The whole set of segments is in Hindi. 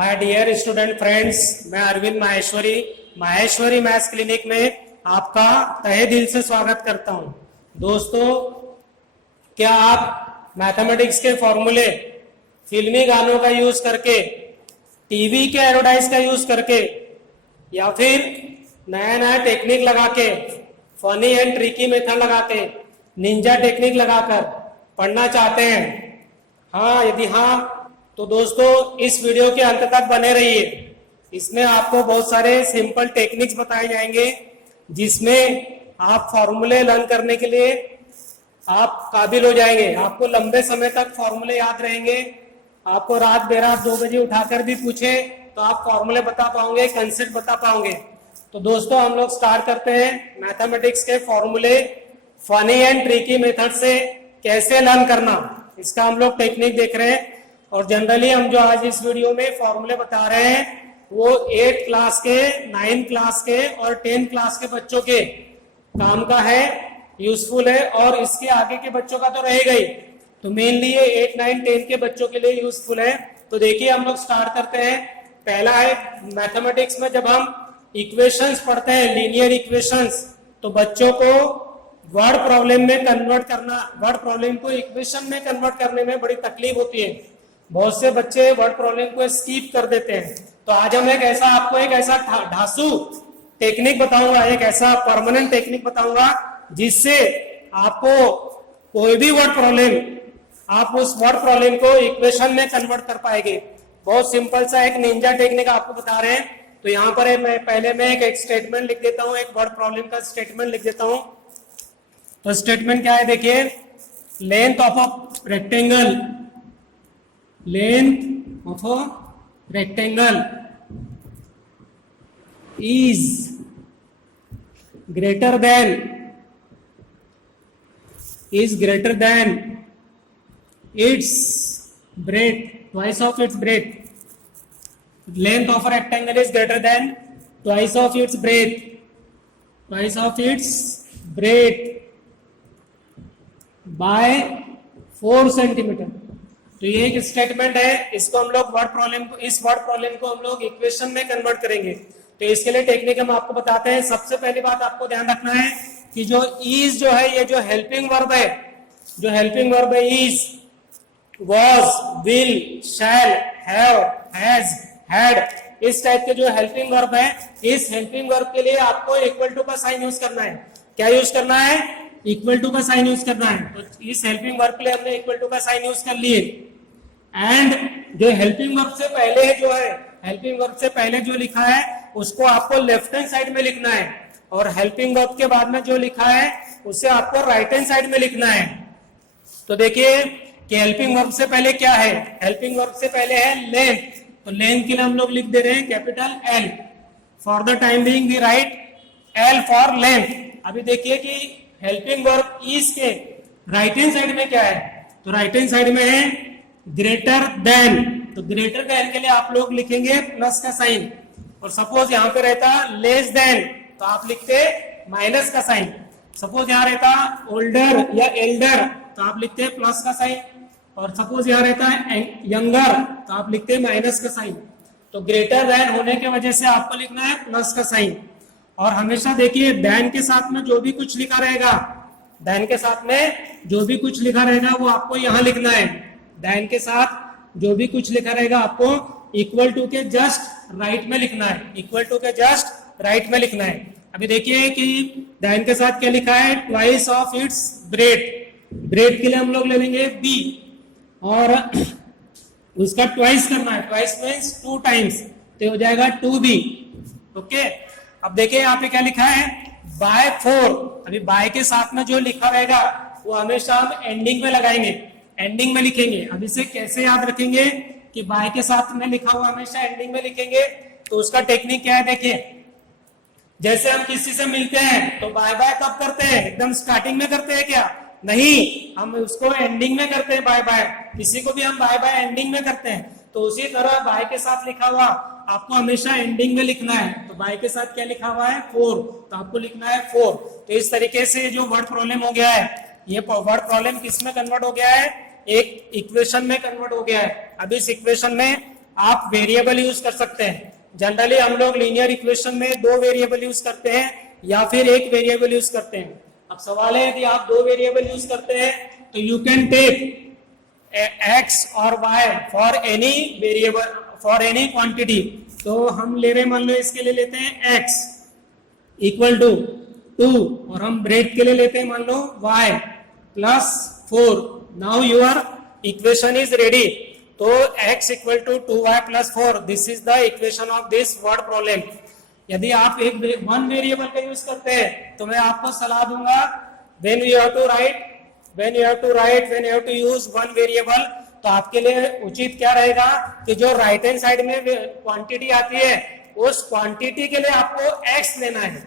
माय डियर स्टूडेंट फ्रेंड्स, मैं अरविंद माहेश्वरी मैथ्स क्लिनिक में आपका तहे दिल से स्वागत करता हूं। दोस्तों, क्या आप मैथमेटिक्स के फॉर्मूले फिल्मी गानों का यूज करके, टीवी के एडवर्टाइज का यूज करके या फिर नया नया टेक्निक लगा के, फनी एंड ट्रिकी मेथड लगा के, निंजा टेक्निक लगाकर पढ़ना चाहते हैं? हाँ, यदि हाँ तो दोस्तों इस वीडियो के अंत तक बने रहिए। इसमें आपको बहुत सारे सिंपल टेक्निक्स बताए जाएंगे जिसमें आप फॉर्मूले लर्न करने के लिए आप काबिल हो जाएंगे। आपको लंबे समय तक फॉर्मूले याद रहेंगे। आपको रात बेरात 2 बजे उठाकर भी पूछे तो आप फॉर्मूले बता पाओगे, कंसेप्ट बता पाओगे। तो दोस्तों हम लोग स्टार्ट करते हैं मैथमेटिक्स के फॉर्मूले फनी एंड ट्रिकी मेथड से कैसे लर्न करना, इसका हम लोग टेक्निक देख रहे हैं। और जनरली हम जो आज इस वीडियो में फॉर्मूले बता रहे हैं वो 8 क्लास के, 9 क्लास के और 10 क्लास के बच्चों के काम का है, यूजफुल है। और इसके आगे के बच्चों का तो रहेगा ही, तो मेनली ये 8, 9, 10 के बच्चों के लिए यूजफुल है। तो देखिए हम लोग स्टार्ट करते हैं। पहला है मैथमेटिक्स में जब हम इक्वेशंस पढ़ते हैं, लीनियर इक्वेशंस, तो बच्चों को वर्ड प्रॉब्लम में कन्वर्ट करना, वर्ड प्रॉब्लम को इक्वेशन में कन्वर्ट करने में बड़ी तकलीफ होती है। बहुत से बच्चे वर्ड प्रॉब्लम को स्किप कर देते हैं। तो आज हम आपको एक ऐसा ढासू टेक्निक बताऊंगा, एक ऐसा परमानेंट टेक्निक बताऊंगा जिससे आपको कोई भी वर्ड प्रॉब्लम, आप उस वर्ड प्रॉब्लम को इक्वेशन में कन्वर्ट कर पाएंगे। बहुत सिंपल सा एक निंजा टेक्निक आपको बता रहे हैं। तो यहाँ पर मैं एक स्टेटमेंट लिख देता हूँ, एक वर्ड प्रॉब्लम का स्टेटमेंट लिख देता हूँ। तो स्टेटमेंट क्या है, देखिए, length of a rectangle, length of a rectangle is greater than its breadth, twice of its breadth. Length of a rectangle is greater than twice of its breadth by 4 centimetre. तो ये एक स्टेटमेंट है, इसको हम लोग इस वर्ड प्रॉब्लम को हम लोग इक्वेशन में कन्वर्ट करेंगे। तो इसके लिए टेक्निक हम आपको बताते हैं। सबसे पहली बात आपको ध्यान रखना है कि जो इज जो है, ये जो हेल्पिंग वर्ब है, जो हेल्पिंग वर्ब है is, was, will, shall, have, has, had, इस टाइप के जो हेल्पिंग वर्ब है, इस हेल्पिंग वर्ब के लिए आपको इक्वल टू का साइन यूज करना है। क्या यूज करना है? इक्वल टू का साइन यूज करना है। तो इस हेल्पिंग वर्ब के लिए हमने इक्वल टू का साइन यूज कर लिए। एंड जो हेल्पिंग वर्ब से पहले जो है, हेल्पिंग वर्ब से पहले जो लिखा है उसको आपको लेफ्ट हैंड साइड में लिखना है, और हेल्पिंग वर्ब के बाद में जो लिखा है उसे आपको राइट हैंड साइड में लिखना है। तो देखिए कि हेल्पिंग वर्ब से पहले क्या है, हेल्पिंग वर्ब से पहले है लेंथ। तो लेंथ के लिए हम लोग लिख दे रहे हैं capital L। For the time being we write L for length. अभी देखिए कि हेल्पिंग वर्ब इज के राइट हैंड साइड में क्या है, तो राइट हैंड साइड में है ग्रेटर देन। तो ग्रेटर देन के लिए आप लोग लिखेंगे प्लस का साइन, और सपोज यहाँ पे रहता लेस देन तो आप लिखते माइनस का साइन। सपोज यहाँ रहता ओल्डर या एल्डर तो आप लिखते प्लस का साइन, और सपोज यहाँ रहता है यंगर तो आप लिखते माइनस का साइन। तो ग्रेटर देन होने की वजह से आपको लिखना है प्लस का साइन। और हमेशा देखिए देन के साथ में जो भी कुछ लिखा रहेगा, देन के साथ में जो भी कुछ लिखा रहेगा वो आपको यहाँ लिखना है। देन के साथ जो भी कुछ लिखा रहेगा आपको इक्वल टू के जस्ट राइट में लिखना है, इक्वल टू के जस्ट राइट में लिखना है। अभी देखिए कि देन के साथ क्या लिखा है, twice of its bread. Bread के लिए हम लोग ले लेंगे बी, और उसका ट्वाइस करना है, ट्वाइस मींस 2 टाइम्स, तो हो जाएगा 2b। ओके, अब देखिए यहाँ पे क्या लिखा है, बाय 4। अभी बाय के साथ में जो लिखा रहेगा वो हमेशा हम एंडिंग में लगाएंगे, एंडिंग में लिखेंगे। अब इसे कैसे याद रखेंगे कि बाय के साथ में लिखा हुआ हमेशा एंडिंग में लिखेंगे? तो उसका टेक्निक क्या है, देखिए, जैसे हम किसी से मिलते हैं तो बाय बाय कब करते हैं? एकदम स्टार्टिंग में करते हैं क्या? नहीं, हम उसको एंडिंग में करते हैं बाय बाय। किसी को भी हम बाय बाय एंडिंग में करते हैं। तो उसी तरह बाय के साथ लिखा हुआ आपको हमेशा एंडिंग में लिखना है। तो बाय के साथ क्या लिखा हुआ है, 4, तो आपको लिखना है 4। तो इस तरीके से जो वर्ड प्रॉब्लम हो गया है, ये वर्ड प्रॉब्लम किस में कन्वर्ट हो गया है, एक इक्वेशन में कन्वर्ट हो गया है। अब इस इक्वेशन में आप वेरिएबल यूज कर सकते हैं। जनरली हम लोग लीनियर इक्वेशन में 2 वेरिएबल यूज करते हैं या फिर 1 वेरिएबल यूज करते हैं। अब सवाल है यदि आप 2 वेरिएबल यूज करते हैं तो यू कैन टेक x और y for any variable for any quantity. तो हम ले रहे हैं, मान लो इसके लिए लेते हैं x इक्वल टू 2 और हम ब्रेड के लिए लेते हैं मान लो y plus 4। Now your equation is ready. तो x equal to 2y plus 4, this is the equation of this word problem. यदि आप एक 1 वेरिएबल का यूज करते हैं तो मैं आपको सलाह दूंगा when you have to use 1 variable, तो आपके लिए उचित क्या रहेगा कि जो राइट हैंड साइड में क्वांटिटी आती है उस क्वांटिटी के लिए आपको x लेना है।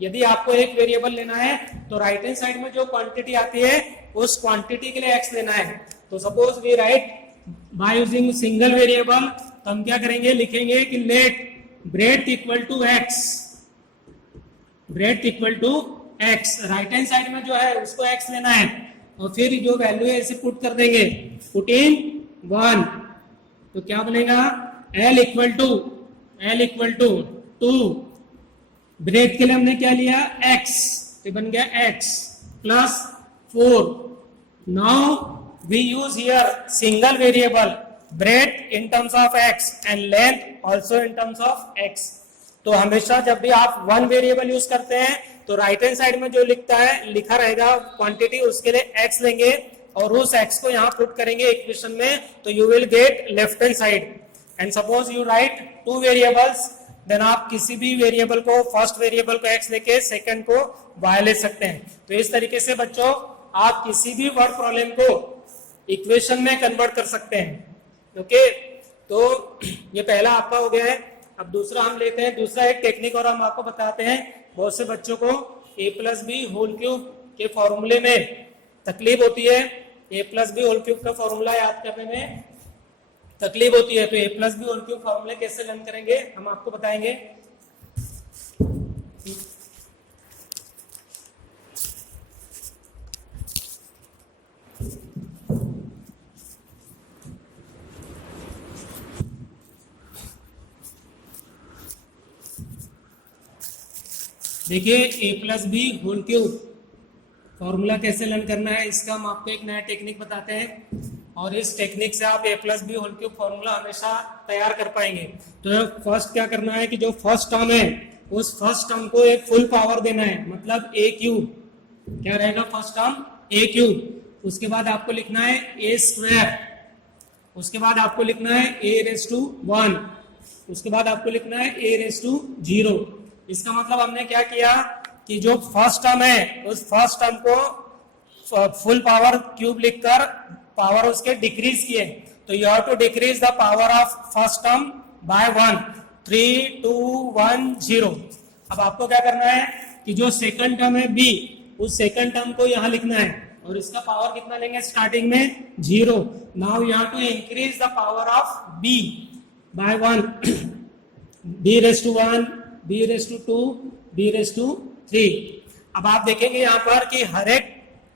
यदि आपको एक वेरिएबल लेना है तो राइट हैंड साइड में जो क्वांटिटी आती है उस क्वांटिटी के लिए x लेना है। तो suppose we write by using single variable, तो हम क्या करेंगे, लिखेंगे कि let bread equal to x, bread equal to x, right hand side में जो है उसको x लेना है और फिर जो वैल्यू है इसे पुट कर देंगे, पुट इन 1। तो क्या बनेगा, L इक्वल टू 2, ब्रेड के लिए हमने क्या लिया x, तो बन गया x plus 4। Now we use here single variable bread in terms of x and length also in terms of x। तो हमेशा जब भी आप 1 वेरिएबल यूज करते हैं तो राइट हैंड साइड में जो लिखा रहेगा क्वांटिटी, उसके लिए x लेंगे और उस x को यहाँ पुट करेंगे इक्वेशन में, तो you will get left hand side. And suppose you write 2 variables, then आप किसी भी वेरिएबल को, फर्स्ट वेरिएबल को x लेके सेकंड को y ले सकते हैं। तो इस तरीके से बच्चों आप किसी भी वर्ड प्रॉब्लम को इक्वेशन में कन्वर्ट कर सकते हैं। ओके, तो ये पहला आपका हो गया है। अब दूसरा हम लेते हैं, दूसरा एक टेक्निक और हम आपको बताते हैं। बहुत से बच्चों को a plus B whole cube के फॉर्मूले में तकलीफ होती है, a plus B whole cube का फॉर्मूला याद करने में तकलीफ होती है। तो a plus B whole cube फॉर्मूले कैसे लर्न करेंगे हम आपको बताएंगे। देखिए a plus B whole cube formula कैसे लर्न करना है, इसका हम आपको एक नया टेक्निक बताते हैं और इस टेक्निक से आप a plus B whole cube formula हमेशा तैयार कर पाएंगे। तो फर्स्ट क्या करना है कि जो फर्स्ट टर्म है उस फर्स्ट टर्म को एक फुल पावर देना है, मतलब a क्यूब। क्या रहेगा फर्स्ट टर्म, a क्यूब। उसके बाद आपको लिखना है a स्क्वायर, उसके बाद आपको लिखना है a रेज टू 1, उसके बाद आपको लिखना है a रेज टू 0। इसका मतलब हमने क्या किया कि जो फर्स्ट टर्म है उस फर्स्ट टर्म को फुल पावर क्यूब लिखकर पावर उसके डिक्रीज किए। तो you have to decrease the power of first term by 1, 3, 2, 1, 0। अब आपको क्या करना है कि जो सेकंड टर्म है b, उस सेकंड टर्म को यहाँ लिखना है और इसका पावर कितना लेंगे स्टार्टिंग में 0। Now you have to increase the power of b by 1, b raise to 1, b raise to 2, b raise to 3। अब आप देखेंगे यहाँ पर कि हर एक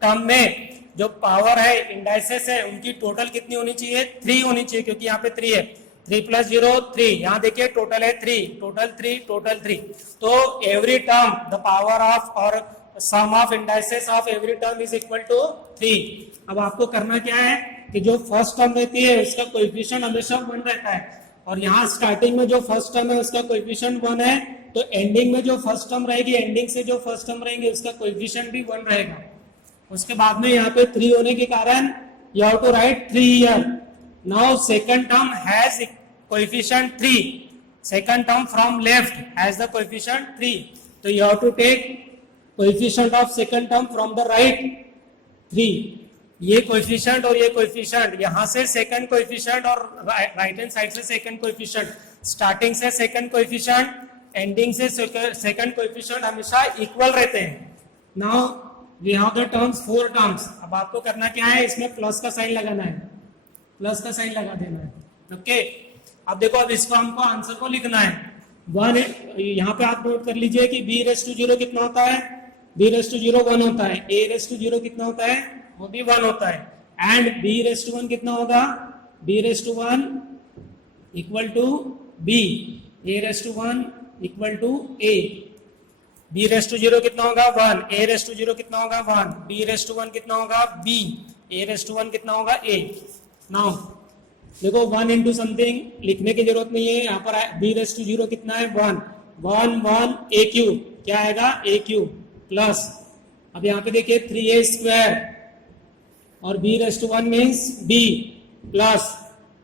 टर्म में जो पावर है, इंडाइसेस है, उनकी टोटल कितनी होनी चाहिए, 3 होनी चाहिए, क्योंकि यहाँ पे 3 है। 3 प्लस 0 3, यहाँ देखिए टोटल है 3, टोटल 3, टोटल 3। तो every term the power of और sum of indices of every term is equal to 3। अब आपको करना क्या है कि जो फर्स्ट टर्म रहती है उसका कोएफिशिएंट हमेशा 1 रहता है और यहाँ स्टार्टिंग में जो फर्स्ट टर्म है उसका कोएफिशिएंट 1 है, तो एंडिंग में जो फर्स्ट टर्म रहेगी, एंडिंग से जो फर्स्ट टर्म रहेंगे उसका कोएफिशिएंट भी 1 रहेगा। उसके बाद में यहाँ पे 3 होने के कारण you have to write 3 here. Now second term has coefficient 3, second term from left has the coefficient 3, तो you have to take coefficient of second term from the right 3। ये कोएफिशिएंट और ये कोएफिशिएंट, यहाँ से सेकंड कोएफिशिएंट और राइट हैंड साइड से सेकंड कोएफिशिएंट, स्टार्टिंग से सेकंड कोएफिशिएंट, एंडिंग से सेकंड कोएफिशिएंट हमेशा इक्वल रहते हैं। Now we have the terms 4 terms. अब आपको करना क्या है, इसमें प्लस का साइन लगाना है, प्लस का साइन लगा देना है। ओके, अब देखो, अब इसको हमको आंसर को लिखना है 1। यहाँ पे आप नोट कर लीजिए कि b रेज टू 0 कितना होता है, b रेज टू 0 1 होता है, a रेज टू 0 कितना होता है, वो भी 1 होता है, एंड b रेज टू 1 कितना होगा, b raise to 1 equal to b, a raise to 1 equal to a, b raise to 0 कितना होगा 1, ए रेस टू 0 कितना होगा 1, बी रेस टू 1 कितना होगा बी, ए रेस टू 1 कितना होगा ए। नाउ देखो 1 इंटू समथिंग लिखने की जरूरत नहीं है, यहाँ पर बी रेस टू 0 कितना है 1, 1 1 ए क्यूब, क्या आएगा ए क्यूब प्लस, अब यहाँ पे देखिए 3a स्क्वायर और b raise to 1 means b plus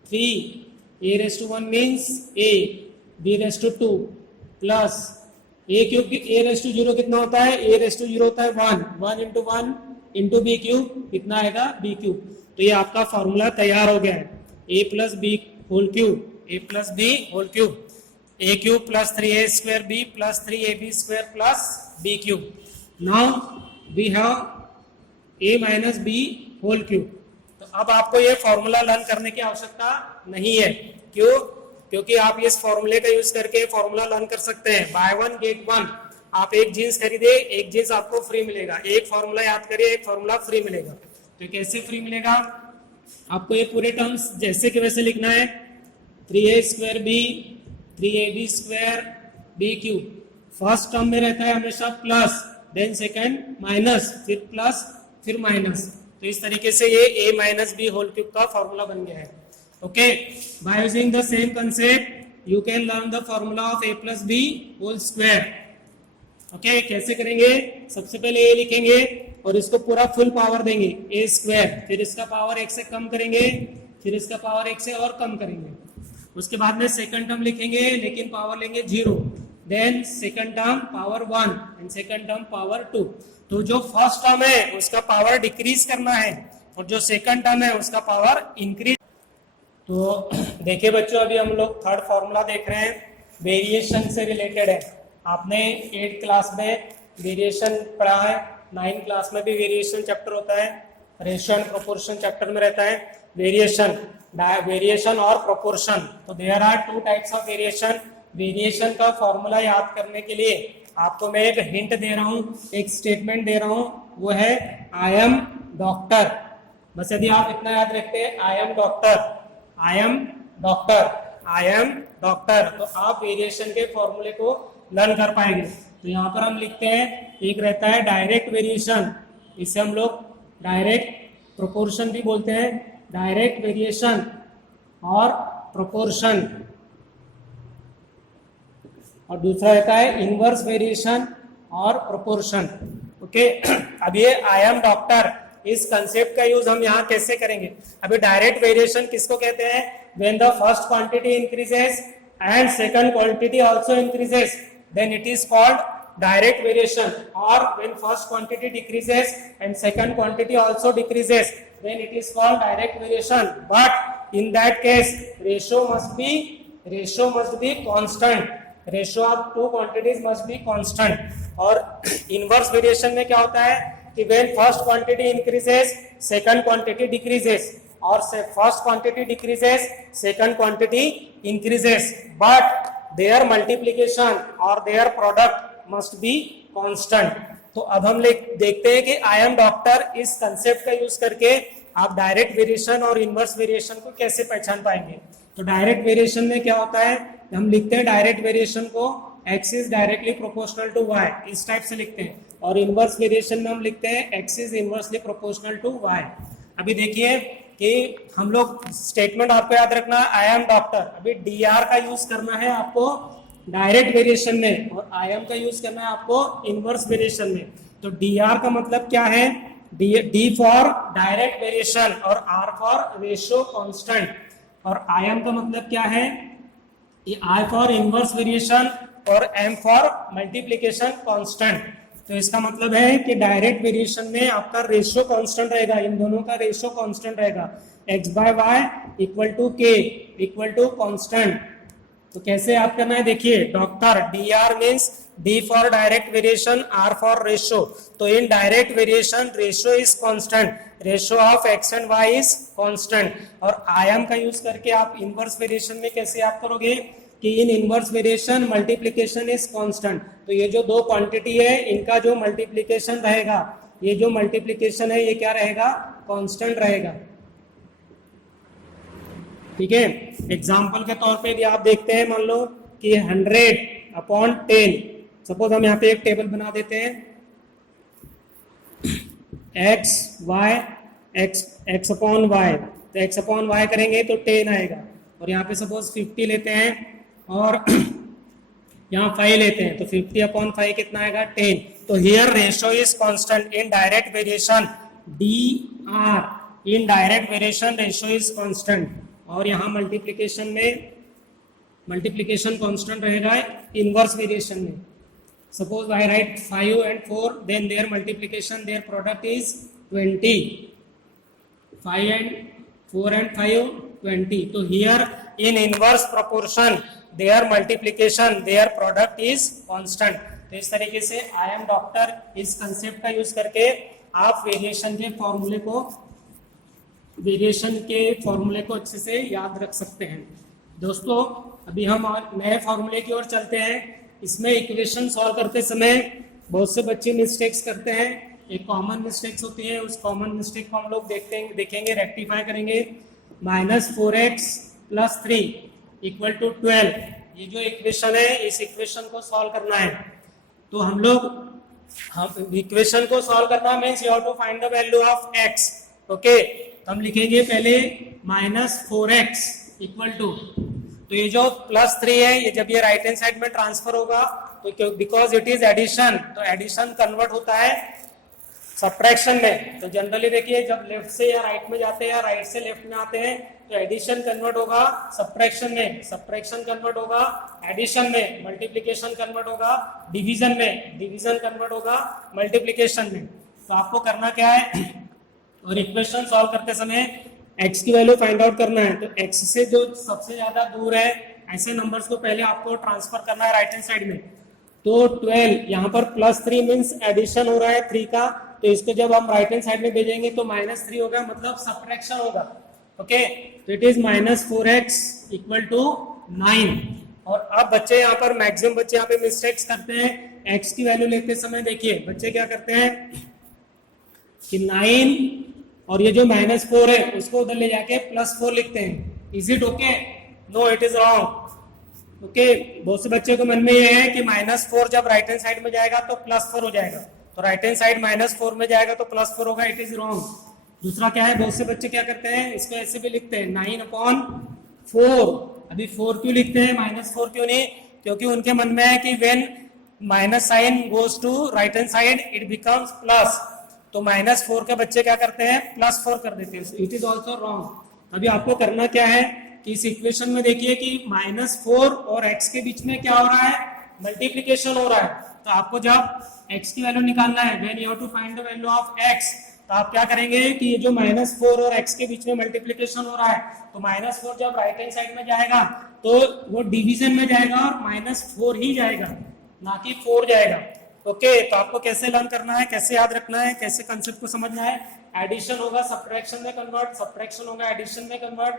3 a raise to 1 means a, b raise to 2 plus a cube, a raise to 0 कितना होता है, a रेस टू 0 होता है 1, 1 इंटू 1 इंटू बी क्यूब कितना आएगा b क्यूब। तो ये आपका फॉर्मूला तैयार हो गया है, a plus B whole cube, a plus B whole cube, a cube plus 3a square b plus 3ab square plus b cube. Now we have a minus b whole cube. तो अब आपको ये फॉर्मूला लर्न करने की आवश्यकता नहीं है, क्यों? क्योंकि आप इस फॉर्मूले का यूज करके फॉर्मूला लर्न कर सकते हैं। बाय 1 गेट 1, आप एक जीन्स खरीदे, एक जीन्स आपको फ्री मिलेगा, एक फॉर्मूला याद करिए, एक फॉर्मूला फ्री मिलेगा। तो कैसे फ्री मिलेगा? आपको ये पूरे टर्म्स जैसे कि वैसे लिखना है, 3a square b 3ab square b cube, first term में रहता है हमेशा प्लस, देन सेकंड माइनस, फिर प्लस फिर माइनस। तो इस तरीके से ये a minus b whole cube का फॉर्मूला बन गया है। Okay, by using the same concept you can learn the formula of a plus B whole square. Okay, कैसे करेंगे? सबसे पहले a लिखेंगे और इसको पूरा फुल पावर देंगे a स्क्वायर, फिर इसका पावर 1 से कम करेंगे, फिर इसका पावर 1 से और कम करेंगे। उसके बाद में सेकंड टर्म लिखेंगे लेकिन पावर लेंगे 0, then second term power 1 and second term power 2। तो जो फर्स्ट टर्म है उसका पावर डिक्रीज करना है और जो सेकंड टर्म है उसका पावर इंक्रीज। तो देखिए बच्चों, अभी हम लोग थर्ड फॉर्मूला देख रहे हैं, वेरिएशन से रिलेटेड है। आपने 8th क्लास में वेरिएशन पढ़ा है, 9th क्लास में भी वेरिएशन चैप्टर होता है, रेशियो एंड प्रोपोर्शन चैप्टर में रहता है वेरिएशन, वेरिएशन और प्रोपोर्शन। तो there are 2 types of variation. Variation का फॉर्मूला याद करने के लिए आपको मैं एक हिंट दे रहा हूँ, एक स्टेटमेंट दे रहा हूँ, वो है आई एम डॉक्टर। बस यदि आप इतना याद रखते हैं, आई am doctor, I am doctor, I am doctor, तो आप वेरिएशन के फॉर्मूले को लर्न कर पाएंगे। तो यहाँ पर हम लिखते हैं, एक रहता है डायरेक्ट वेरिएशन, इसे हम लोग डायरेक्ट प्रोपोर्शन भी बोलते हैं, डायरेक्ट वेरिएशन और प्रोपोर्शन, और दूसरा रहता है इनवर्स वेरिएशन और प्रोपोर्शन। ओके, अब ये आई एम डॉक्टर, इस कंसेप्ट का यूज हम यहाँ कैसे करेंगे? अभी डायरेक्ट वेरिएशन किसको कहते हैं? When the first quantity increases and second quantity also increases, then it is called direct variation. और when first quantity decreases and second quantity also decreases, then it is called direct variation. But in that case ratio must be constant, ratio of 2 quantities must be constant. और इनवर्स वेरिएशन में क्या होता है कि when first quantity increases second quantity decreases, और first quantity decreases second quantity increases, but their multiplication और their product must be constant. तो अब हम देखते हैं कि आई एम डॉक्टर, इस कंसेप्ट का यूज करके आप डायरेक्ट वेरिएशन और इनवर्स वेरिएशन को कैसे पहचान पाएंगे। तो डायरेक्ट वेरिएशन में क्या होता है, हम लिखते हैं डायरेक्ट वेरिएशन को x is directly proportional to y, इस टाइप से लिखते हैं, और इनवर्स वेरिएशन में हम लिखते हैं x is inversely proportional to y। अभी देखिए कि हम लोग स्टेटमेंट आपको याद रखना, आई एम डॉक्टर, अभी dr का यूज करना है आपको डायरेक्ट वेरिएशन में और आई एम का यूज करना है आपको इनवर्स वेरिएशन में। तो dr का मतलब क्या है? d फॉर डायरेक्ट वेरिएशन और r फॉर रेशियो कांस्टेंट, और आई एम का मतलब क्या है? ये I फॉर इनवर्स वेरिएशन और M फॉर मल्टीप्लिकेशन कांस्टेंट। तो इसका मतलब है कि डायरेक्ट वेरिएशन में आपका रेशियो कांस्टेंट रहेगा, इन दोनों का रेशियो कांस्टेंट रहेगा, x by y equal to k equal to constant. तो कैसे आप करना है, देखिए doctor, dr means d for direct variation, r for ratio. तो in direct variation ratio is constant, ratio of x and y is constant. और आयाम का यूज करके आप इनवर्स वेरिएशन में कैसे आप करोगे कि in inverse variation multiplication is constant. तो ये जो 2 क्वांटिटी है इनका जो मल्टीप्लिकेशन रहेगा, ये जो मल्टीप्लिकेशन है ये क्या रहेगा? कांस्टेंट रहेगा। ठीक है। एग्जाम्पल के तौर पे भी आप देखते हैं, मान लो कि 100/10, सपोज हम यहाँ पे एक टेबल बना देते हैं, x y x upon y, तो x अपॉन वाई करेंगे तो 10 आएगा, और यहाँ पे सपोज 50 लेते हैं और यहाँ 5 लेते हैं, तो 50/5 कितना आएगा 10। तो here ratio is constant, in direct variation dr, in direct variation ratio is constant, और यहाँ मल्टीप्लिकेशन में मल्टीप्लिकेशन कांस्टेंट रहेगा इनवर्स वेरिएशन में। Suppose I write 5 and 4, then their multiplication, their product is 20, 5 and 4 and 5 20, तो here in inverse proportion their multiplication, their product is constant. तो इस तरीके से आई एम डॉक्टर इस कंसेप्ट का यूज करके आप वेरिएशन के फॉर्मूले को अच्छे से याद रख सकते हैं। दोस्तों अभी हम नए फॉर्मूले की ओर चलते हैं। इसमें इक्वेशन सॉल्व करते समय बहुत से बच्चे मिस्टेक्स करते हैं, एक कॉमन मिस्टेक्स होती है, उस कॉमन मिस्टेक को हम लोग देखेंगे, रेक्टिफाई करेंगे। -4x + 3 = 12, ये जो इक्वेशन है, इस इक्वेशन को सॉल्व करना है। तो हम इक्वेशन को सॉल्व करना means you have to find the value of x। Okay, तो हम लिखेंगे पहले -4x = तो ये जो +3 है, ये जब ये राइट हैंड साइड में ट्रांसफर होगा तो बिकॉज इट इज एडिशन, तो एडिशन कन्वर्ट होता है सब्ट्रैक्शन में। तो जनरली देखिए जब लेफ्ट से या राइट में जाते हैं या राइट से लेफ्ट में आते हैं तो एडिशन कन्वर्ट होगा सब्ट्रैक्शन में, सब्ट्रैक्शन कन्वर्ट होगा एडिशन में, मल्टीप्लिकेशन कन्वर्ट होगा डिवीजन में, डिवीजन कन्वर्ट होगा मल्टीप्लिकेशन में। तो आपको करना क्या है, और इक्वेशन सॉल्व करते समय x की वैल्यू फाइंड आउट करना है। तो x से जो सबसे ज्यादा दूर है ऐसे नंबर्स को पहले आपको ट्रांसफर करना है राइट हैंड साइड में। तो 12, यहाँ पर +3 मीन्स एडिशन हो रहा है 3 का, तो इसको जब हम राइट हैंड साइड में भेजेंगे तो -3 होगा, मतलब सब्ट्रैक्शन होगा। ओके, तो इट इज -4x = 9। और अब बच्चे यहाँ पर मैक्सिमम बच्चे यहाँ पे मिस्टेक्स करते हैं, x की वैल्यू लेते समय देखिए बच्चे क्या करते हैं कि 9 और ये जो -4 है उसको उधर ले जाके +4 लिखते हैं। Is it okay? No, it is wrong. Okay, बहुत से बच्चे को मन में ये है कि -4 जब राइट हैंड साइड में जाएगा तो +4 हो जाएगा, तो राइट हैंड साइड -4 में जाएगा तो +4 होगा। It is wrong. दूसरा क्या है, बहुत से बच्चे क्या करते हैं, इसको ऐसे भी लिखते हैं 9/4। अभी 4 क्यों लिखते हैं, -4 क्यों नहीं? क्योंकि उनके मन में है कि when minus sign goes to right hand side it becomes plus, तो -4 के बच्चे क्या करते हैं +4 कर देते हैं। It is also wrong. अभी आपको करना क्या है कि इस इक्वेशन में देखिए कि -4 और x के बीच में क्या हो रहा है, मल्टीप्लिकेशन हो रहा है। तो आपको जब x की वैल्यू निकालना है, when you have to find the value of x, तो आप क्या करेंगे कि ये जो -4 और x के बीच में मल्टीप्लिकेशन हो रहा है, तो -4 जब राइट हैंड साइड में जाएगा तो वो डिवीजन में जाएगा और -4 ही जाएगा, ना कि 4 जाएगा। ओके, तो आपको कैसे लर्न करना है, कैसे याद रखना है, कैसे कंसेप्ट को समझना है। एडिशन होगा सब्ट्रैक्शन में कन्वर्ट, सब्ट्रैक्शन होगा एडिशन में कन्वर्ट,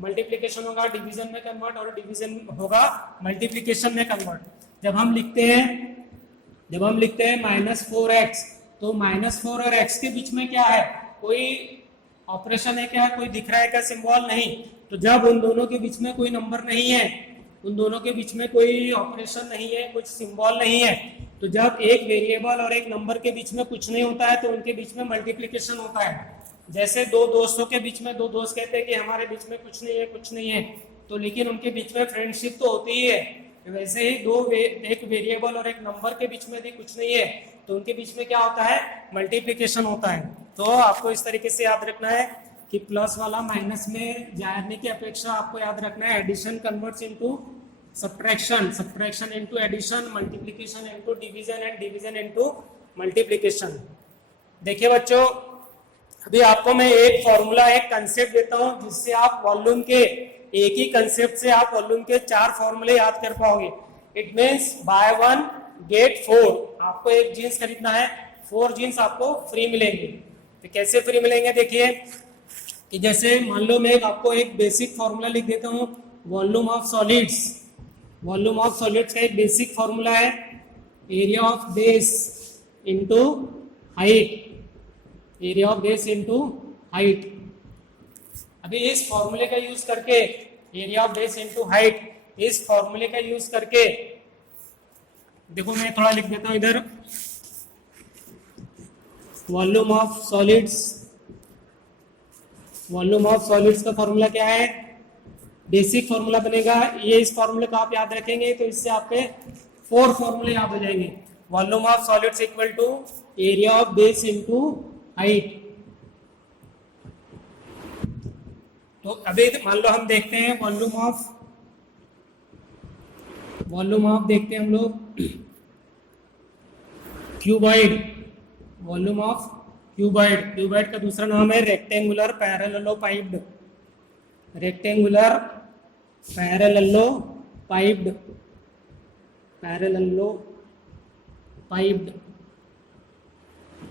मल्टीप्लिकेशन होगा डिवीजन में कन्वर्ट, और डिवीजन होगा मल्टीप्लिकेशन में कन्वर्ट। जब हम लिखते हैं -4x, तो -4 और x के बीच में क्या है, कोई ऑपरेशन है क्या, कोई दिख रहा है क्या सिंबल? नहीं। तो जब उन दोनों के बीच में कोई नंबर नहीं है, उन दोनों के बीच में कोई ऑपरेशन नहीं है, कुछ सिंबल नहीं है, तो जब एक वेरिएबल और एक नंबर के बीच में कुछ नहीं होता है तो उनके बीच में मल्टीप्लिकेशन होता है। जैसे दो दोस्तों के बीच में, दो दोस्त कहते हैं कि हमारे बीच में कुछ नहीं है, तो लेकिन उनके बीच में फ्रेंडशिप तो होती ही है। वैसे ही एक वेरिएबल और एक नंबर के बीच में यदि कुछ नहीं है तो उनके बीच में क्या होता है, मल्टीप्लिकेशन होता है। तो आपको इस तरीके से याद रखना है कि प्लस वाला माइनस में जाने की अपेक्षा आपको याद रखना है addition converts into subtraction, subtraction into addition, multiplication into division and division into multiplication. देखिए बच्चों, अभी आपको मैं एक फॉर्मूला, एक कंसेप्ट देता हूं जिससे आप वॉल्यूम के एक ही कंसेप्ट से आप वॉल्यूम के 4 फॉर्मूले याद कर पाओगे। It means by 1 get 4। आपको एक जीन्स खरीदना है, 4 जीन्स आपको फ्री मिलेंगे। तो कैसे फ्री मिलेंगे, देखिए कि जैसे मान लो मैं आपको एक बेसिक फॉर्मूला लिख देता हूं, volume of solids. Volume of solids का एक बेसिक फॉर्मूला है area of base into height, area of base into height. अभी इस फॉर्मूले का यूज करके area of base into height, इस फॉर्मूले का यूज करके देखो मैं थोड़ा लिख देता हूं इधर, volume of solids, volume of solids का फॉर्मूला क्या है, बेसिक फॉर्मूला बनेगा ये, इस फॉर्मूले को आप याद रखेंगे तो इससे आपके 4 फॉर्मूले याद हो जाएंगे। Volume of solids equal to area of base into height. तो अभी मान लो हम देखते हैं वॉल्यूम ऑफ देखते हैं हम लोग cuboid, volume of cuboid, cuboid का दूसरा नाम है rectangular parallelepiped, rectangular parallelepiped, parallelepiped.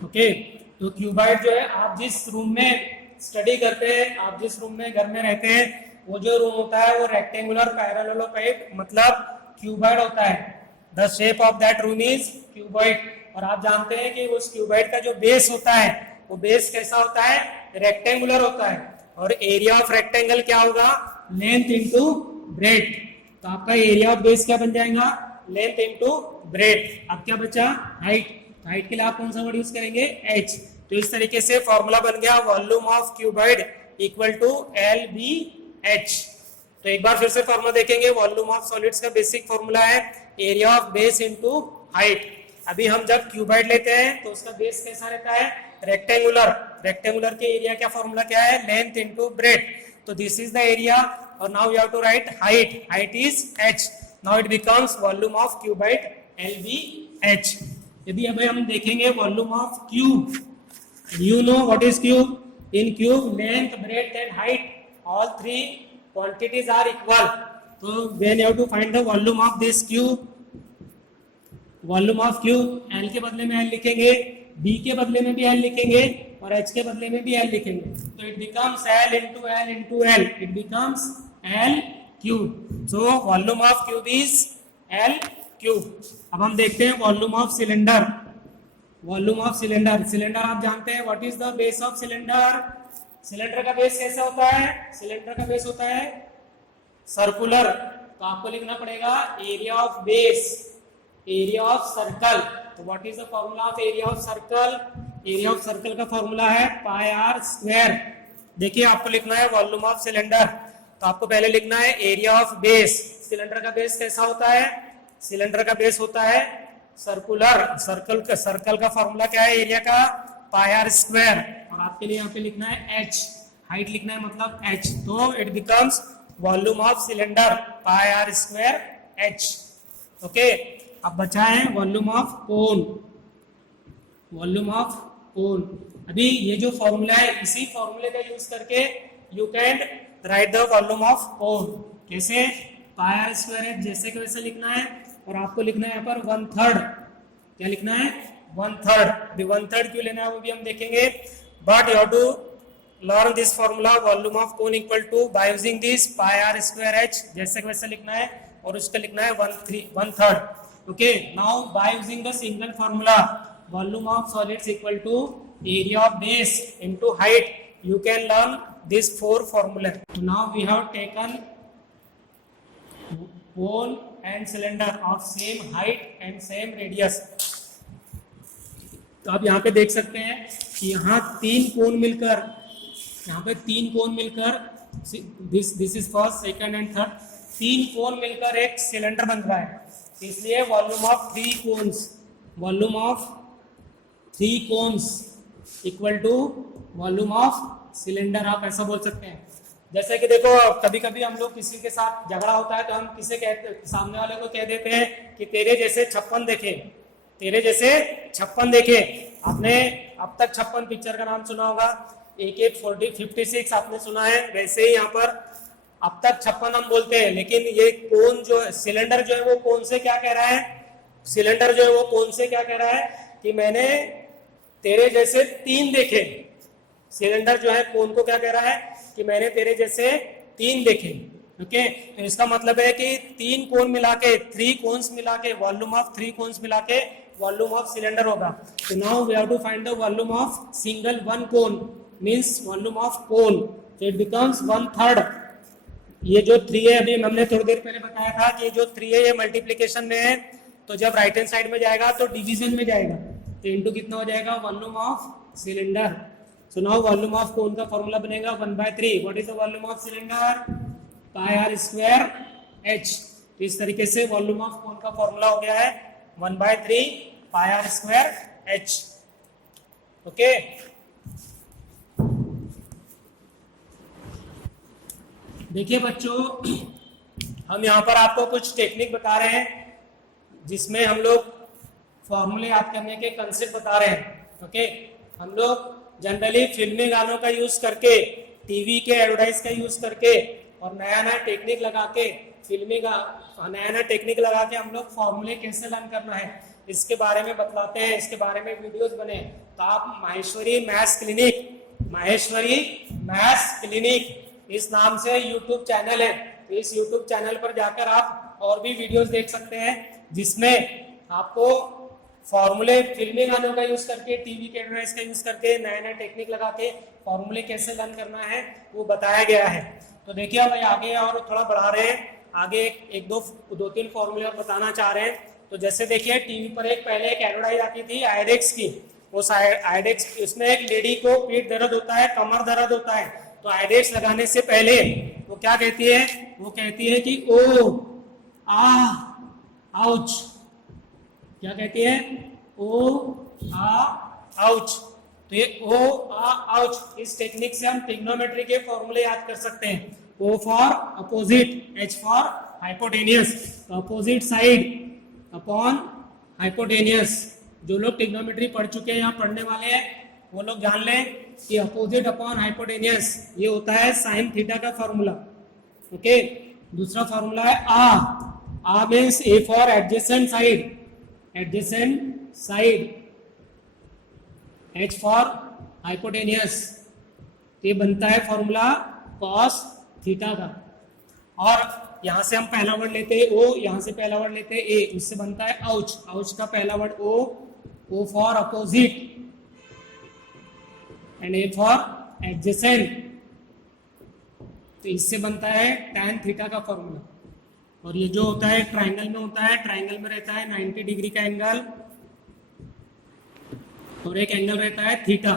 Okay, तो क्यूबॉइड जो है, आप जिस रूम में स्टडी करते हैं, आप जिस रूम में घर में रहते हैं, वो जो रूम होता है वो रेक्टेंगुलर पैरेललोपाइप्ड मतलब क्यूबॉइड होता है। The shape of that room is cuboid. और आप जानते हैं कि उस क्यूबॉइड का जो बेस होता है वो बेस कैसा होता है, रेक्टेंगुलर होता है। और एरिया ऑफ रेक्टेंगल क्या होगा, लेंथ इंटू ब्रेड। तो आपका एरिया ऑफ बेस क्या बन जाएगा, लेंथ इंटू ब्रेड। अब क्या बचा, हाइट। हाइट के लिए आप कौन सा वर्ड यूज करेंगे, एच। तो इस तरीके से फॉर्मूला बन गया volume of cuboid equal to LBH। तो एक बार फिर से फॉर्मूला देखेंगे, वॉल्यूम ऑफ सॉलिड्स का बेसिक फॉर्मूला है area of base into height. अभी हम जब क्यूबॉइड लेते हैं तो उसका बेस कैसा रहता है, रेक्टेंगुलर। रेक्टेंगुलर के एरिया क्या फॉर्मूला क्या है, लेंथ इनटू ब्रेड। तो दिस इज द एरिया। और now you have to write height, height is h। Now it becomes volume of cuboid LBH। यदि अभी हम देखेंगे volume of cube, you know what is cube, in cube length, breadth and height, all 3 quantities are equal. So when you have to find the volume of this cube, volume of cube L के बदले में L लिखेंगे, B के बदले में भी L लिखेंगे और H के बदले में भी L लिखेंगे। तो it becomes L into L into L, it becomes L cube. So volume of cube is L cube. अब हम देखते हैं volume of cylinder, volume of cylinder. Cylinder आप जानते हैं, what is the base of cylinder. Cylinder का बेस कैसा होता है, सिलेंडर का बेस होता है सर्कुलर। तो आपको लिखना पड़ेगा area of base, area of circle. तो what is the formula of area of circle, area of circle का फॉर्मूला है पाई आर स्क्वायर। देखिए आपको लिखना है वॉल्यूम ऑफ सिलेंडर, तो आपको पहले लिखना है एरिया ऑफ बेस। सिलेंडर का बेस कैसा होता है, सिलेंडर का बेस होता है सर्कुलर। सर्कल का फॉर्मूला क्या है एरिया का, पाई आर स्क्वायर। और आपके लिए यहाँ पे लिखना है h, हाइट लिखना है मतलब h। तो it becomes volume of cylinder pi r square h। Okay, अब बचा है volume of cone, volume of cone. अभी ये जो फॉर्मूला है, इसी फॉर्मूले का यूज करके you can write the volume of कोन। कैसे, पाई आर स्क्वायर h जैसे कि वैसे लिखना है। और आपको लिखना है यहाँ पर 1/3, क्या लिखना है 1/3। 1/3 क्यों लेना है वो भी हम देखेंगे, but you have to learn this formula volume of cone equal to by using this pi r square h जैसे वैसे लिखना है और उसका लिखना है 1/3। Okay, now by using the single formula volume of solids equal to area of base into height, you can learn this 4 formula. Now we have taken cone and cylinder of same height and same radius। तो आप यहाँ पे देख सकते हैं कि यहाँ 3 कोण मिलकर, यहाँ पे 3 कोण मिलकर, this is first, second and third, 3 cone मिलकर एक सिलेंडर बन रहा है। इसलिए volume of 3 cones, volume of 3 cones equal to volume of cylinder, आप ऐसा बोल सकते हैं। जैसे कि देखो कभी कभी हम लोग किसी के साथ झगड़ा होता है तो हम किसे कहते, सामने वाले को कह देते हैं कि तेरे जैसे 56 देखे, तेरे जैसे 56 देखे। आपने अब तक 56 पिक्चर का नाम सुना होगा, AK-46 आपने सुना है। वैसे ही यहाँ पर अब तक 56 हम बोलते हैं, लेकिन ये कोन जो है, सिलेंडर जो है वो कोन से क्या कह रहा है, सिलेंडर जो है वो कोन से क्या कह रहा है कि मैंने तेरे जैसे 3 देखे। सिलेंडर जो है कोन को क्या कह रहा है कि मैंने तेरे जैसे 3 देखे। ओके, तो इसका मतलब है कि 3 कोन मिला के, 3 कोन्स मिला के, वॉल्यूम ऑफ 3 कोन्स मिला के वॉल्यूम ऑफ सिलेंडर होगा। तो now we have to find the volume of single 1 cone, means volume of cone. तो इट बिकम्स 1/3। ये जो 3 है, अभी हमने थोड़ी देर पहले बताया था कि जो 3 है ये मल्टीप्लीकेशन में है, तो जब राइट हैंड साइड में जाएगा तो डिवीजन में जाएगा, तो इनटू कितना हो जाएगा, volume of cylinder. So now volume of cone का फॉर्मूला बनेगा 1/3। What is the volume of cylinder, pi r square h. तो इस तरीके से वॉल्यूम ऑफ कोन का फॉर्मूला हो गया है 1/3 पाई आर स्क्वायर एच। ओके, देखिए बच्चों, हम यहाँ पर आपको कुछ टेक्निक बता रहे हैं जिसमें हम लोग फॉर्मूले याद करने के कंसेप्ट बता रहे हैं। ओके, हम लोग जनरली फिल्मी गानों का यूज करके, टीवी के एडवर्टाइज का यूज करके और नया नया टेक्निक लगा के, नया नया टेक्निक लगा के हम लोग फॉर्मूले कैसे लर्न करना है इसके बारे में बतलाते हैं, इसके बारे में वीडियोस बने। तो आप माहेश्वरी मैथ्स क्लिनिक इस नाम से यूट्यूब चैनल है, तो इस यूट्यूब चैनल पर जाकर आप और भी वीडियोस देख सकते हैं जिसमें आपको फॉर्मूले फिल्मी गानों का यूज करके, टीवी के एडवर्टाइज का यूज करके, नया नया टेक्निक लगा के फॉर्मूले कैसे लर्न करना है वो बताया गया है। तो देखिए अब आगे और थोड़ा बढ़ा रहे हैं, आगे एक दो तीन फॉर्मूले और बताना चाह रहे हैं। तो जैसे देखिए टीवी पर पहले एक एडवर्टाइज आती थी आइडेक्स की, उस आइडेक्स, उसमें एक लेडी को पीठ दर्द होता है, कमर दर्द होता है, तो आइडेक्स लगाने से पहले वो क्या कहती है, वो कहती है कि ओ आ आउच। क्या कहती है, ओ आ आउच। तो ये ओ आ आउच, इस टेक्निक से हम ट्रिग्नोमेट्री के फॉर्मूले याद कर सकते हैं। O for opposite, H for hypotenuse, opposite side upon hypotenuse. जो लोग ट्रिग्नोमेट्री पढ़ चुके हैं या पढ़ने वाले हैं वो लोग जान लें कि अपोजिट अपॉन हाइपोटेनियस ये होता है साइन थीटा का फॉर्मूला। ओके, दूसरा फॉर्मूला है a means A for adjacent side, H for hypotenuse. ये बनता है फॉर्मूला कॉस थीटा का। और यहां से हम पहला वर्ड लेते हैं ओ, यहां से पहला वर्ड लेते हैं ए, उससे बनता है आउच। आउच का पहला word O for opposite and A for adjacent, तो इससे बनता है tan थीटा का फॉर्मूला। और ये जो होता है ट्राइंगल में होता है, ट्राइंगल में रहता है 90 डिग्री का एंगल और एक एंगल रहता है थीटा।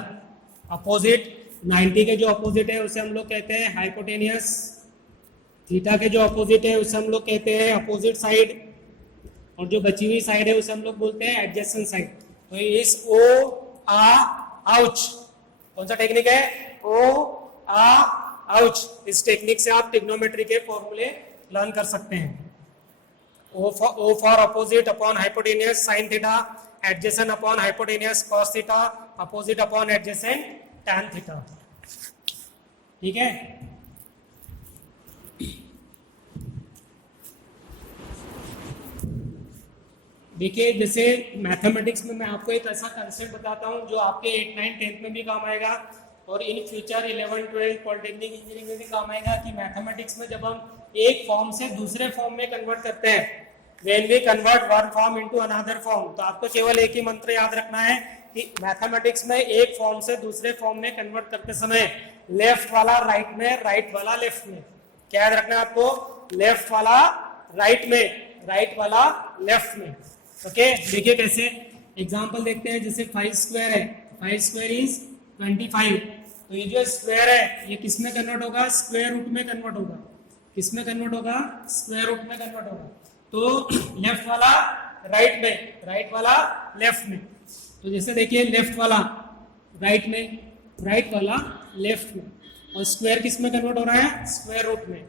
अपोजिट 90 के जो अपोजिट है उसे हम लोग कहते हैं हाइपोटेनियस, थीटा के जो अपोजिट है उसे हम लोग कहते हैं अपोजिट साइड, और जो बची हुई साइड है उसे हम लोग बोलते हैं एडजेसेंट साइड। तो इस ओ आ आउच कौन सा टेक्निक है, ओ आ आउच, इस टेक्निक से आप ट्रिग्नोमेट्री के फॉर्मूले लर्न कर सकते हैं। O for opposite upon hypotenuse sine theta, adjacent upon hypotenuse cos theta, opposite upon adjacent tan theta. ठीक है, देखिए जैसे मैथमेटिक्स में मैं आपको एक ऐसा कंसेप्ट बताता हूँ जो आपके 8, 9, 10th में भी काम आएगा और इन फ्यूचर 11, 12 पॉलिटेक्निक इंजीनियरिंग में भी काम आएगा कि मैथमेटिक्स में जब हम एक फॉर्म से दूसरे फॉर्म में कन्वर्ट करते हैं, when we convert one form into another form, तो आपको केवल एक ही मंत्र याद रखना है कि मैथमेटिक्स में एक फॉर्म से दूसरे फॉर्म में कन्वर्ट करते समय लेफ्ट वाला राइट में, राइट वाला लेफ्ट में। क्या याद रखना है आपको, लेफ्ट वाला राइट में, राइट वाला लेफ्ट में। ओके, देखिए कैसे एग्जांपल देखते हैं। जैसे 5 स्क्वायर है, 5 स्क्वायर इज 25, तो ये जो स्क्वायर है ये किस में कन्वर्ट होगा, स्क्वायर रूट में कन्वर्ट होगा। किस में कन्वर्ट होगा, स्क्वायर रूट में कन्वर्ट होगा। तो लेफ्ट वाला राइट में, राइट वाला लेफ्ट में। तो जैसे देखिए लेफ्ट वाला राइट में, राइट वाला लेफ्ट में, और स्क्वायर किस में कन्वर्ट हो रहा है, स्क्वायर रूट में।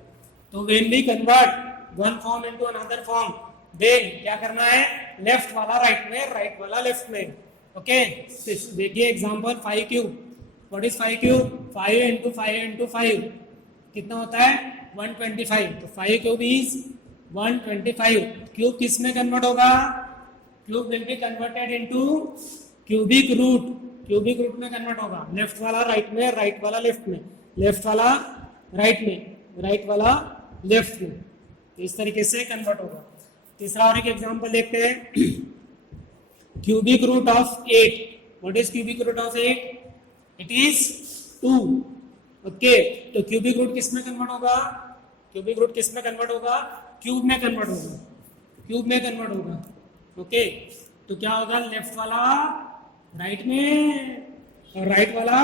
तो when we convert one form into another form, then क्या करना है, लेफ्ट वाला राइट में, राइट वाला लेफ्ट में। ओके, देखिए example 5 cube. What is 5 cube, 5 into 5 into 5 कितना होता है, 125। तो 5 क्यूब इज 125। क्यूब किस में कन्वर्ट होगा, cube will be converted into cubic root, cubic root में कन्वर्ट होगा। लेफ्ट वाला राइट में, राइट वाला लेफ्ट में, लेफ्ट वाला राइट में, राइट वाला लेफ्ट में, तो इस तरीके से कन्वर्ट होगा। तीसरा और एक एग्जांपल देखते हैं, cubic root of 8। What is cubic root of 8, it is 2। Okay, तो क्यूबिक रूट किस में कन्वर्ट होगा? क्यूबिक रूट किस में कन्वर्ट होगा? क्यूब में कन्वर्ट होगा, क्यूब में कन्वर्ट होगा। ओके, तो क्या होगा? लेफ्ट वाला राइट में और राइट वाला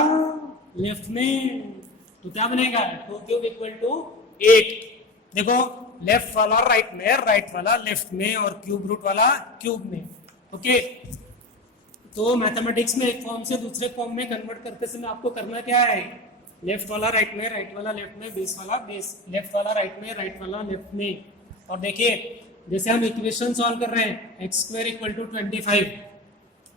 लेफ्ट में, तो क्या बनेगा? 2 क्यूब इक्वल टू 8। देखो, लेफ्ट वाला राइट में, राइट वाला लेफ्ट में और क्यूब रूट वाला क्यूब में। ओके, तो मैथमेटिक्स में एक फॉर्म से दूसरे फॉर्म में कन्वर्ट करते समय आपको करना क्या है? लेफ्ट वाला राइट में, राइट वाला लेफ्ट में, बेस वाला बेस, लेफ्ट वाला राइट में, राइट वाला लेफ्ट में। और देखिए, जैसे हम इक्वेशन सॉल्व कर रहे हैं, x square equal to 25,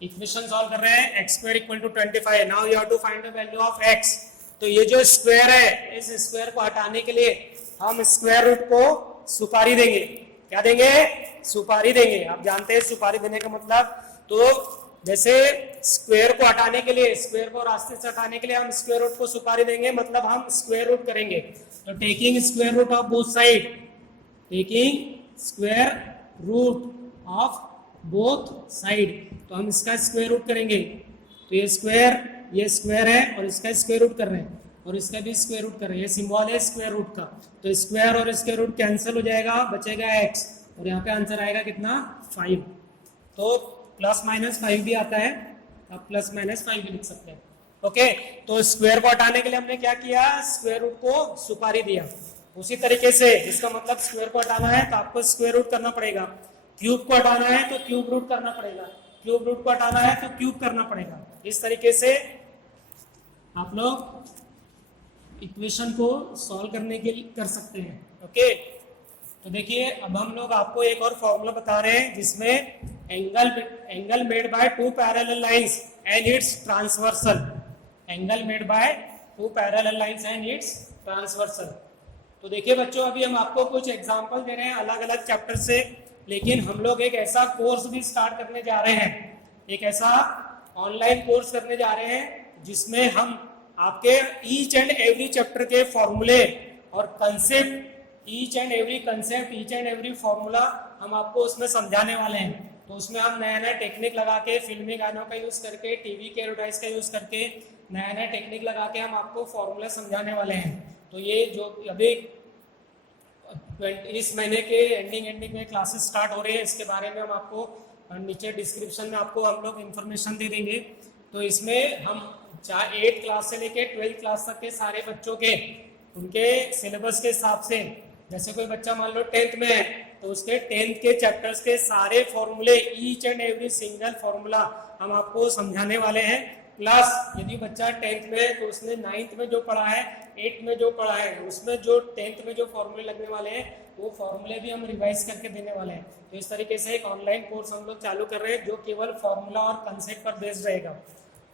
equation solve कर रहे हैं, x square equal to 25। Now you have to find the value of x. तो ये जो स्क्वायर है, इस स्क्वायर को हटाने के लिए हम स्क्वायर रूट को सुपारी देंगे। क्या देंगे? सुपारी देंगे। आप जानते हैं सुपारी देने का मतलब। तो जैसे स्क्वायर को हटाने के लिए, स्क्वायर को रास्ते से हटाने के लिए हम स्क्वायर रूट को सुपारी देंगे, मतलब हम स्क्वायर रूट करेंगे। तो taking square root of both side, taking square root of both side, तो हम इसका स्क्वायर रूट करेंगे। तो ये स्क्वायर है और इसका स्क्वायर रूट कर रहे हैं और इसका भी स्क्वायर रूट कर रहे हैं। ये सिंबल है स्क्वायर रूट का। तो स्क्वायर और स्क्वायर रूट कैंसिल हो जाएगा, बचेगा एक्स, और यहाँ पे आंसर आएगा कितना? 5। तो प्लस माइनस 5 भी आता है, आप प्लस माइनस 5 भी लिख सकते हैं। ओके, तो स्क्वायर को हटाने के लिए हमने क्या किया? स्क्वायर रूट को सुपारी दिया। उसी तरीके से इसका मतलब स्क्वायर को हटाना है तो आपको स्क्वायर रूट करना पड़ेगा, क्यूब को हटाना है तो क्यूब रूट करना पड़ेगा, क्यूब रूट को हटाना है तो क्यूब करना पड़ेगा। इस तरीके से आप लोग इक्वेशन को सॉल्व करने के लिए कर सकते हैं। ओके, तो देखिए, अब हम लोग आपको एक और फॉर्मूला बता रहे हैं जिसमें angle made bye 2 parallel lines and it's transversal, angle made bye 2 parallel lines and it's transversal. तो देखिए बच्चों, अभी हम आपको कुछ एग्जांपल दे रहे हैं अलग अलग चैप्टर से, लेकिन हम लोग एक ऐसा कोर्स भी स्टार्ट करने जा रहे हैं, एक ऐसा ऑनलाइन कोर्स करने जा रहे हैं जिसमें हम आपके ईच एंड एवरी चैप्टर के फॉर्मूले और concept, each and every concept, each and every formula हम आपको उसमें समझाने वाले हैं। तो उसमें हम नया नया टेक्निक लगा के, फिल्मी गानों का यूज करके, टीवी के एडवर्टाइज का यूज करके, नया नया टेक्निक लगा के हम आपको फॉर्मूला समझाने वाले हैं। तो ये जो अभी इस महीने के एंडिंग में क्लासेस स्टार्ट हो रहे हैं, इसके बारे में हम आपको नीचे डिस्क्रिप्शन में आपको हम लोग इन्फॉर्मेशन दे देंगे। तो इसमें हम 8 क्लास से लेके 12 क्लास तक के सारे बच्चों के उनके सिलेबस के हिसाब से, जैसे कोई बच्चा मान लो 10th में है तो उसके 10th के चैप्टर्स के सारे फॉर्मूले, each and every single formula हम आपको समझाने वाले हैं। प्लस यदि बच्चा 10th में है तो उसने 9th में जो पढ़ा है, 8th में जो पढ़ा है, उसमें जो 10th में जो फॉर्मूले लगने वाले हैं वो फॉर्मूले भी हम रिवाइज करके देने वाले हैं। तो इस तरीके से एक ऑनलाइन कोर्स हम लोग चालू कर रहे हैं जो केवल फॉर्मूला और कंसेप्ट पर बेस्ड रहेगा।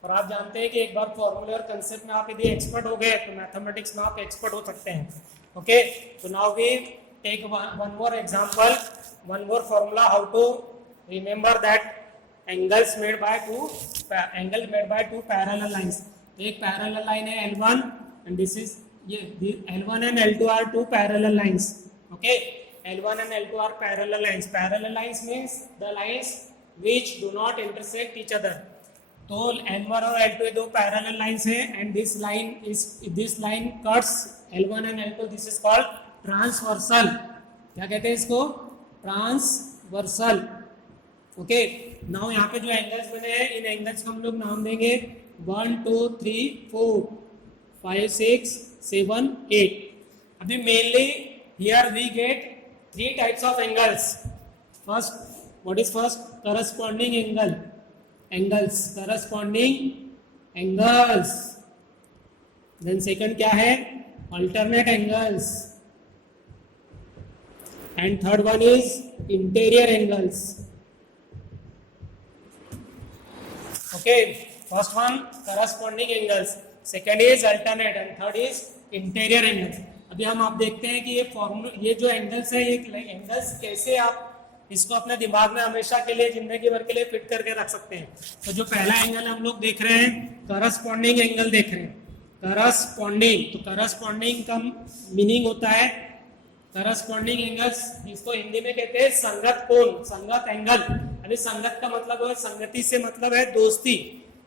और आप जानते हैं कि एक बार फॉर्मूले और कंसेप्ट में आप यदि एक्सपर्ट हो गए तो मैथमेटिक्स में आप एक्सपर्ट हो सकते हैं। ओके, तो now we take one more example, one more formula, how to remember that angle made by two parallel lines. एक पैरेलल लाइन है L1 एंड दिस इज ये L1 and L2 are two parallel lines. Okay, L1 and L2 are parallel lines. Parallel lines means the lines which do not intersect each other. तो L1 और L2 ये दो पैरेलल लाइंस हैं and this line cuts L1 and L2, this is called transversal. क्या कहते हैं इसको? ट्रांसवर्सल। ओके, नाउ यहाँ पे जो एंगल्स बने हैं इन एंगल्स को हम लोग नाम देंगे 1 2 3 4 5 6 7 8। अभी mainly here we get 3 types of angles. First, what is first? Corresponding angles, corresponding angles. Then second क्या है? Alternate angles. And third one is interior angles. Okay, first one corresponding angles, second is alternate and third is interior angles. अभी हम आप देखते हैं कि ये जो एंगल्स है, ये एंगल्स कैसे आप इसको अपने दिमाग में हमेशा के लिए, जिंदगी भर के लिए फिट करके रख सकते हैं। तो जो पहला एंगल हम लोग देख रहे हैं, करस्पॉन्डिंग एंगल देख रहे हैं। करस्पॉन्डिंग, तो करस्पॉन्डिंग का मीनिंग होता है, करस्पॉन्डिंग एंगल्स जिसको हिंदी में कहते हैं संगत कोण, संगत एंगल। अभी संगत का मतलब है, संगति से मतलब है दोस्ती,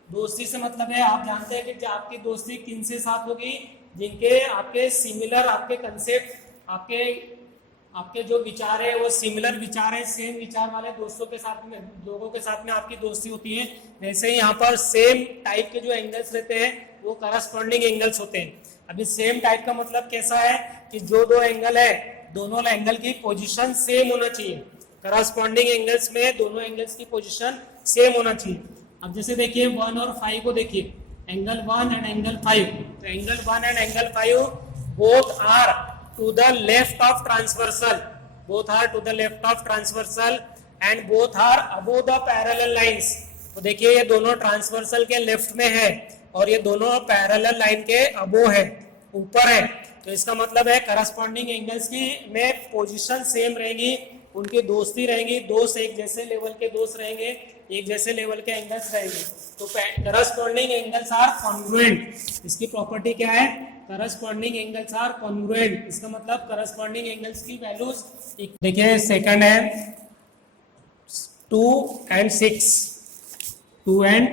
दोस्ती से मतलब है, आप जानते हैं कि आपकी दोस्ती किन से साथ होगी? जिनके आपके सिमिलर आपके कंसेप्ट आपके जो विचार है वो सिमिलर विचार है, सेम विचार वाले दोस्तों के साथ में, लोगों के साथ में आपकी दोस्ती होती है। वैसे ही यहाँ पर सेम टाइप के जो एंगल्स रहते हैं वो करस्पॉन्डिंग एंगल्स होते हैं। अभी सेम टाइप का मतलब कैसा है कि जो दो एंगल है दोनों एंगल की पोजीशन सेम होना चाहिए। करस्पॉन्डिंग एंगल्स में दोनों एंगल्स की पोजीशन सेम होना चाहिए। अब जैसे देखिए 1 और 5 को देखिए, एंगल 1 एंड एंगल 5, तो angle 1 and angle 5 both are to the left of transversal, both are to the left of transversal and both are above the parallel lines। तो देखिए ये दोनों ट्रांसवर्सल के लेफ्ट में है और ये दोनों पैरेलल लाइन के अबो है, ऊपर है। तो इसका मतलब है करस्पॉन्डिंग एंगल्स की में पोजीशन सेम रहेगी, उनकी दोस्ती रहेंगी, दोस्त एक जैसे लेवल के दोस्त रहेंगे, एक जैसे लेवल के एंगल्स रहेंगे। तो करस्पॉन्डिंग एंगल्स आर कॉन्ग्रुएंट। इसकी प्रॉपर्टी क्या है? Corresponding angles are congruent. इसका मतलब करस्पॉन्डिंग एंगल्स की वैल्यूज देखिए, सेकंड है 2 and 6, 2 and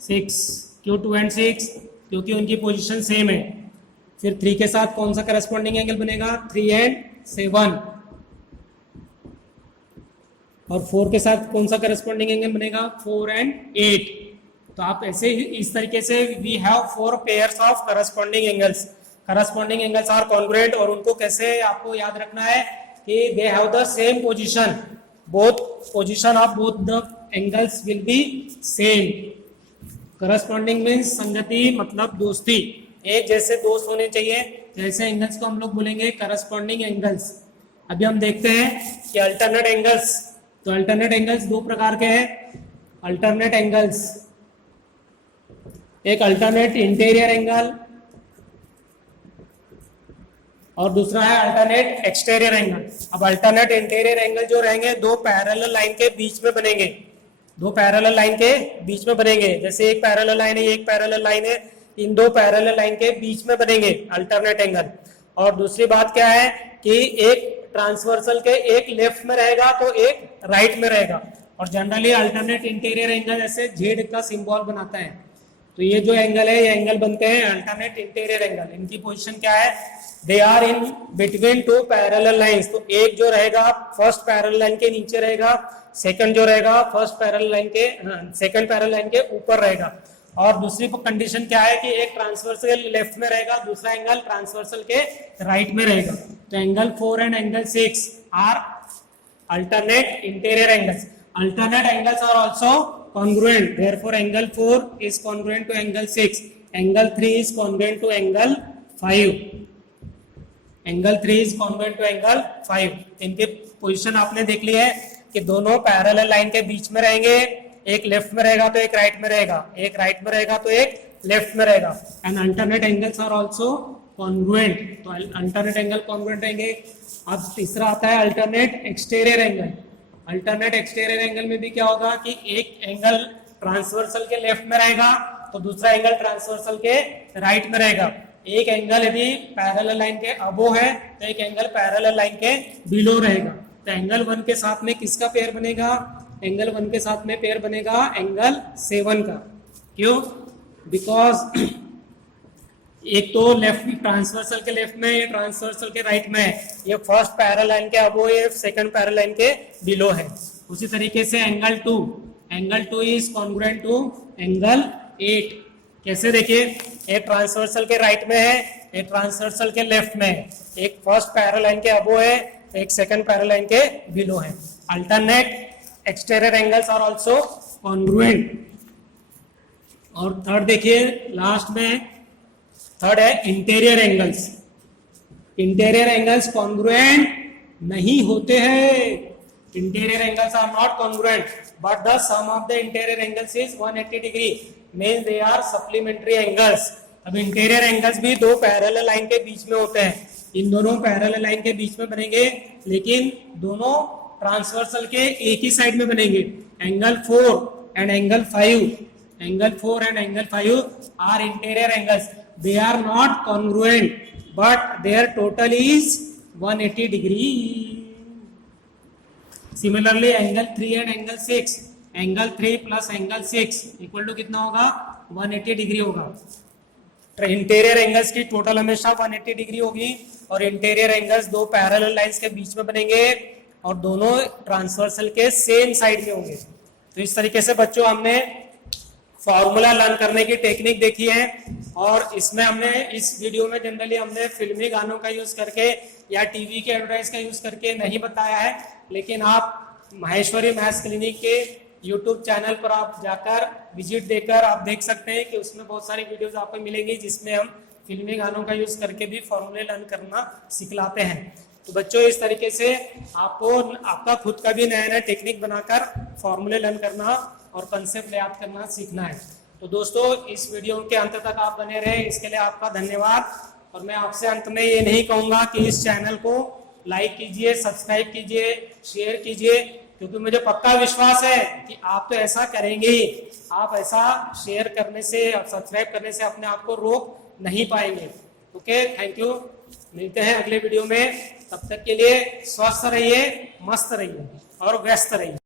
6। क्यों 2 and 6? क्योंकि उनकी पोजीशन सेम है। फिर 3 के साथ कौन सा करस्पॉन्डिंग एंगल बनेगा? 3 and 7। और 4 के साथ कौन सा करस्पॉन्डिंग एंगल बनेगा? 4 and 8। तो आप ऐसे ही इस तरीके से we have 4 pairs of corresponding angles. Corresponding angles are congruent और उनको कैसे आपको याद रखना है कि they have the same position, both position of both the angles will be same. Corresponding means संगति, मतलब दोस्ती, एक जैसे दोस्त होने चाहिए। जैसे एंगल्स को हम लोग बोलेंगे करस्पॉन्डिंग एंगल्स। अभी हम देखते हैं कि अल्टरनेट एंगल्स। तो अल्टरनेट एंगल्स दो प्रकार के हैं। अल्टरनेट एंगल्स, एक अल्टरनेट इंटीरियर एंगल और दूसरा है अल्टरनेट एक्सटीरियर एंगल। अब अल्टरनेट इंटीरियर एंगल जो रहेंगे दो पैरेलल लाइन के बीच में बनेंगे, दो पैरेलल लाइन के बीच में बनेंगे। जैसे एक पैरेलल लाइन है, एक पैरेलल लाइन है, इन दो पैरेलल लाइन के बीच में बनेंगे अल्टरनेट एंगल। और दूसरी बात क्या है कि एक ट्रांसवर्सल के एक लेफ्ट में रहेगा तो एक राइट में रहेगा। और जनरली अल्टरनेट इंटीरियर एंगल ऐसे जेड का सिंबल बनाता है। तो ये जो एंगल है, ये एंगल बनते हैं अल्टरनेट इंटीरियर एंगल। इनकी पोजीशन क्या है? They are in between two parallel lines. तो एक जो रहेगा फर्स्ट पैरेलल लाइन के नीचे रहेगा, सेकंड जो रहेगा फर्स्ट पैरेलल लाइन के सेकंड पैरेलल लाइन के ऊपर रहेगा। और दूसरी कंडीशन क्या है कि एक ट्रांसवर्सल के लेफ्ट में रहेगा, दूसरा एंगल ट्रांसवर्सल के राइट में रहेगा। तो angle 4 and angle 6 are alternate interior angles. Alternate angles are also congruent, therefore angle 4 is congruent to angle 6, angle 3 is congruent to angle 5, angle 3 is congruent to angle 5। इनके पोजीशन आपने देख ली है कि दोनों पैरेलल लाइन के बीच में रहेंगे, एक लेफ्ट में रहेगा तो एक राइट में रहेगा, एक राइट में रहेगा तो एक लेफ्ट में रहेगा। And alternate angles are also congruent. तो अल्टरनेट एंगल कॉन्ग्रुएंट रहेंगे। अब तीसरा आता है alternate exterior angle. Alternate exterior angle में भी क्या होगा कि एक एंगल ट्रांसवर्सल के लेफ्ट में रहेगा तो दूसरा एंगल ट्रांसवर्सल के राइट में रहेगा। एक एंगल यदि पैरेलल लाइन के अबो है तो एक एंगल पैरेलल लाइन के बिलो रहेगा। तो एंगल 1 के साथ में किसका पेयर बनेगा? एंगल 1 के साथ में पेयर बनेगा एंगल 7 का। क्यों? बिकॉज एक तो लेफ्ट ट्रांसवर्सल के लेफ्ट में, ये ट्रांसवर्सल के राइट में है, ये फर्स्ट पैरेलल लाइन के अबो, ये सेकंड पैरेलल लाइन के बिलो है। उसी तरीके से angle 2 is congruent to angle 8। कैसे? देखिए, एक ट्रांसवर्सल के राइट में है, एक ट्रांसवर्सल के लेफ्ट में है, एक फर्स्ट पैरेलल लाइन के अबो है, एक सेकंड पैरेलल लाइन के बिलो है। Alternate exterior angles are also congruent. और थर्ड देखिए, लास्ट में थर्ड है interior angles. Interior angles congruent नहीं होते हैं। Interior angles are not congruent but the sum of the interior angles is 180 degree, means they are supplementary angles. अब इंटीरियर एंगल्स भी दो पैरेलल लाइन के बीच में होते हैं। इन दोनों पैरेलल लाइन के बीच में बनेंगे, लेकिन दोनों ट्रांसवर्सल के एक ही साइड में बनेंगे। Angle 4 and angle 5, angle 4 and angle 5 are interior angles. They are not congruent, but their total is 180 degree. Similarly, angle 3 and angle 6, angle 3 plus angle 6 equal to कितना होगा? 180 डिग्री होगा। इंटीरियर एंगल्स की टोटल हमेशा 180 डिग्री होगी और इंटीरियर एंगल्स दो पैरेलल लाइंस के बीच में बनेंगे और दोनों ट्रांसवर्सल के सेम साइड में होंगे। तो इस तरीके से बच्चों हमने फॉर्मूला लर्न करने की टेक्निक देखी है और इसमें हमने इस वीडियो में जनरली हमने फिल्मी गानों का यूज करके या टीवी के एडवर्टाइज का यूज करके नहीं बताया है, लेकिन आप माहेश्वरी मैथ्स क्लिनिक के यूट्यूब चैनल पर आप जाकर विजिट देकर आप देख सकते हैं कि उसमें बहुत सारी वीडियोस आपको मिलेंगी जिसमें हम फिल्मी गानों का यूज करके भी फॉर्मूले लर्न करना सिखलाते हैं। तो बच्चों इस तरीके से आपको आपका खुद का भी नया नया टेक्निक बनाकर फॉर्मूले लर्न करना और कंसेप्ट याद करना सीखना है। तो दोस्तों इस वीडियो के अंत तक आप बने रहे, इसके लिए आपका धन्यवाद। और मैं आपसे अंत में ये नहीं कहूंगा कि इस चैनल को लाइक कीजिए, सब्सक्राइब कीजिए, शेयर कीजिए, क्योंकि मुझे पक्का विश्वास है कि आप तो ऐसा करेंगे ही। आप ऐसा शेयर करने से और सब्सक्राइब करने से अपने आप को रोक नहीं पाएंगे। Okay, thank you. मिलते हैं अगले वीडियो में, तब तक के लिए स्वस्थ रहिए, मस्त रहिए और व्यस्त रहिए।